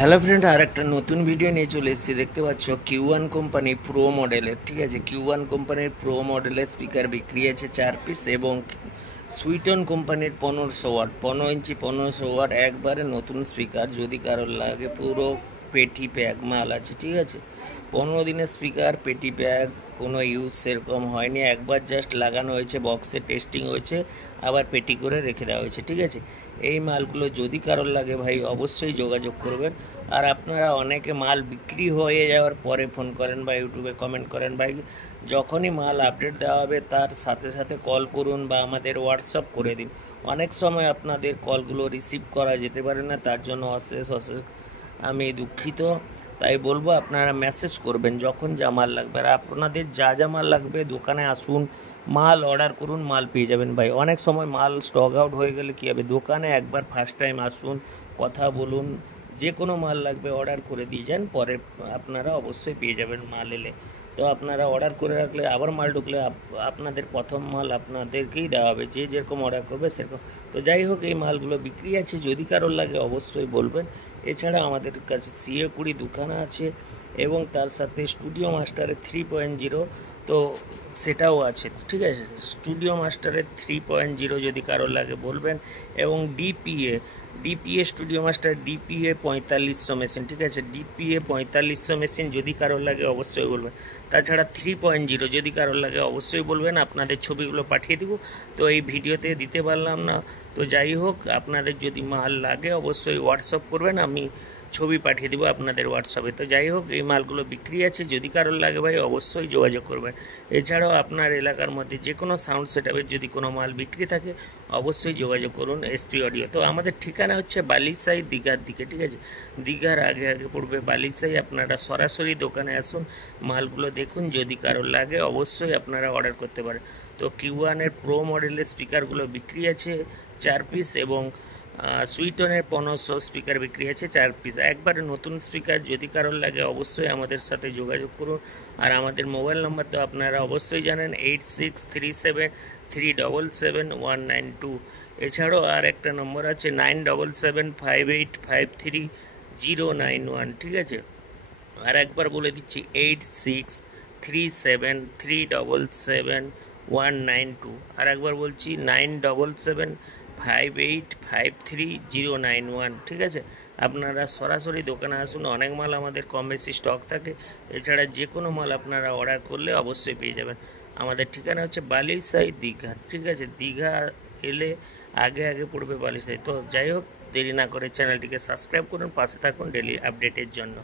Hello friend, আর একটা নতুন video নিয়ে চলে এসেছি। দেখতে পাচ্ছ কিউ1 কোম্পানি প্রো মডেলের, ঠিক আছে, কিউ1 কোম্পানির প্রো মডেলের স্পিকার বিক্রি আছে 4 পিস, এবং সুইটন কোম্পানির 1500 ওয়াট 15 ইঞ্চি 1500 ওয়াট একবারে নতুন স্পিকার। যদি কারোর লাগে পুরো পেটি প্যাক মাল আছে, ঠিক আছে। 15 দিনের স্পিকার, পেটি প্যাক, কোনো ইউজ সেরকম হয়নি, একবার জাস্ট লাগানো হয়েছে, বক্সে টেস্টিং হয়েছে, আবার পেটি করে রেখে দেওয়া হয়েছে, ঠিক আছে। এই মালগুলো যদি কারোর লাগে ভাই অবশ্যই যোগাযোগ করবেন। আর আপনারা অনেকে মাল বিক্রি হয়ে যাওয়ার পরে ফোন করেন বা ইউটিউবে কমেন্ট করেন, ভাই যখনই মাল আপডেট দেওয়া হবে তার সাথে সাথে কল করুন বা আমাদের হোয়াটসঅ্যাপ করে দিন। অনেক সময় আপনাদের কলগুলো রিসিভ করা যেতে পারে না, তার জন্য অশেষ আমি দুঃখিত। তাই বলবো আপনারা মেসেজ করবেন যখন যা মাল লাগবে। আর আপনাদের যা যা মাল লাগবে দোকানে আসুন, মাল অর্ডার করুন, মাল পেয়ে যাবেন ভাই। অনেক সময় মাল স্টক আউট হয়ে গেলে কী হবে, দোকানে একবার ফার্স্ট টাইম আসুন, কথা বলুন, যে কোনো মাল লাগবে অর্ডার করে দিয়ে যান, পরে আপনারা অবশ্যই পেয়ে যাবেন মাল এলে। তো আপনারা অর্ডার করে রাখলে আবার মাল ঢুকলে আপনাদের প্রথম মাল আপনাদেরকেই দেওয়া হবে, যে যেরকম অর্ডার করবে সেরকম। তো যাই হোক, এই মালগুলো বিক্রি আছে, যদি কারোর লাগে অবশ্যই বলবেন। এছাড়া আমাদের কাছে সিএ20 দুখানা আছে, এবং তার সাথে স্টুডিও মাস্টারের 3.0, তো সেটাও আছে, ঠিক আছে। স্টুডিও মাস্টারের 3.0 যদি কারোর লাগে বলবেন, এবং DPA studio master DPA 4500 machine, ঠিক আছে, ডিপিএ 4500 মেশিন যদি কারোর লাগে অবশ্যই বলবেন। তাছাড়া 3.0 যদি কারোর লাগে অবশ্যই বলবেন, আপনাদের ছবিগুলো পাঠিয়ে দিব। তো এই ভিডিওতে দিতে পারলাম না, তো যাই হোক, আপনাদের যদি মাল লাগে অবশ্যই হোয়াটসঅ্যাপ করবেন, আমি ছবি পাঠিয়ে দেবো আপনাদের হোয়াটসঅ্যাপে। তো যাই হোক, এই মালগুলো বিক্রি আছে, যদি কারোর লাগে ভাই অবশ্যই যোগাযোগ করবেন। এছাড়াও আপনার এলাকার মধ্যে যে কোনো সাউন্ড সেটআপের যদি কোনো মাল বিক্রি থাকে অবশ্যই যোগাযোগ করুন এসপি অডিও। তো আমাদের ঠিকানা হচ্ছে বালিসাই, দীঘার দিকে, ঠিক আছে। দীঘার আগে আগে পড়বে বালিসাই। আপনারা সরাসরি দোকানে আসুন, মালগুলো দেখুন, যদি কারোর লাগে অবশ্যই আপনারা অর্ডার করতে পারেন। তো কিউ1-এর প্রো মডেলের স্পিকারগুলো বিক্রি আছে 4 পিস, এবং সুইটনের 1500 স্পিকার বিক্রি আছে 4 পিস। একবারে নতুন স্পিকার, যদি কারোর লাগে অবশ্যই আমাদের সাথে যোগাযোগ করুন। আর আমাদের মোবাইল নাম্বার তো আপনারা অবশ্যই জানেন, 8637377192। এছাড়াও আর একটা নম্বর আছে 9775853091, ঠিক আছে। আর একবার বলে দিচ্ছি, 8637377192। আর একবার বলছি 9775853091, ঠিক আছে। আপনারা সরাসরি দোকানে আসুন, অনেক মাল আমাদের কম বেশি স্টক থাকে। এছাড়া যে কোনো মাল আপনারা অর্ডার করলে অবশ্যই পেয়ে যাবেন। আমাদের ঠিকানা হচ্ছে বালিসাই, দীঘা, ঠিক আছে। দীঘা এলে আগে আগে পড়বে বালিসাই। তো যাই হোক, দেরি না করে চ্যানেলটিকে সাবস্ক্রাইব করুন, পাশে থাকুন ডেলি আপডেটের জন্য।